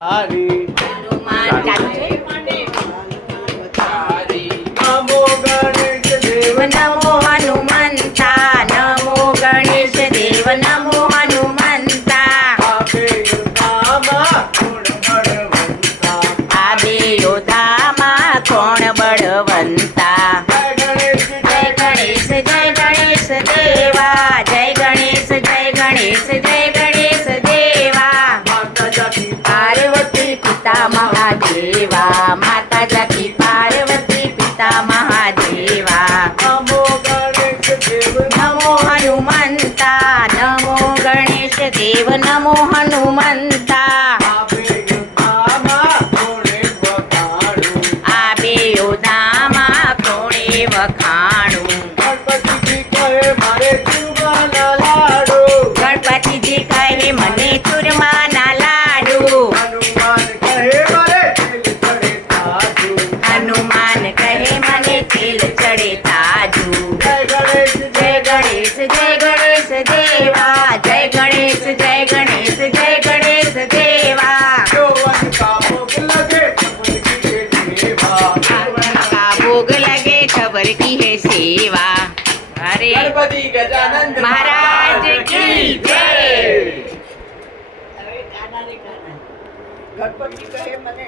હરી હનુમાન ચાલુ છે. નમો ગણેશ દેવ નમો હનુમંતા, નમો ગણેશ દેવ, નમો હનુમંતા. આપે યુદ્ધામાં ગુણ બળવંતા. આ બે યોદ્ધામાં કોણ બળવંતા? જય ગણેશ જય ગણેશ જય ગણેશ દેવા, જય ગણેશ જય ગણેશ જય ગણેશ દેવા. માતા જાતિ પાર્વતી પિતા મહાદેવા, માતા જાતિ પાર્વતી પિતા મહાદેવા. નમો ગણેશ દેવ નમો હનુમંતા, નમો ગણેશ દેવ, નમો હનુમંતા. આપે યુદ્ધામાં ગુણે વખાણું. આ બે યોદ્ધામાં કોણે વખાણું? ગણપતિજી કહે મારે ચૂરમાના લાડુ. ગણપતિજી કહે મને ચૂરમાના લાડુ. હનુમાન કહે મારે તેલ ચડે તાજુ. હનુમાન કહે મને તેલ ચડે તાજુ. જય ગણેશ જય ગણેશ જય ગણેશ દેવા, જય ગણેશ જય ગણેશ જય ગણેશ દેવા. જોવન કા ભોગ લગે છપન કી સેવા. का भोग लगे खबर की है सेवा. अरे ગણપતિ ગજાનંદ महाराज की जय. ગણપતિ કહે મને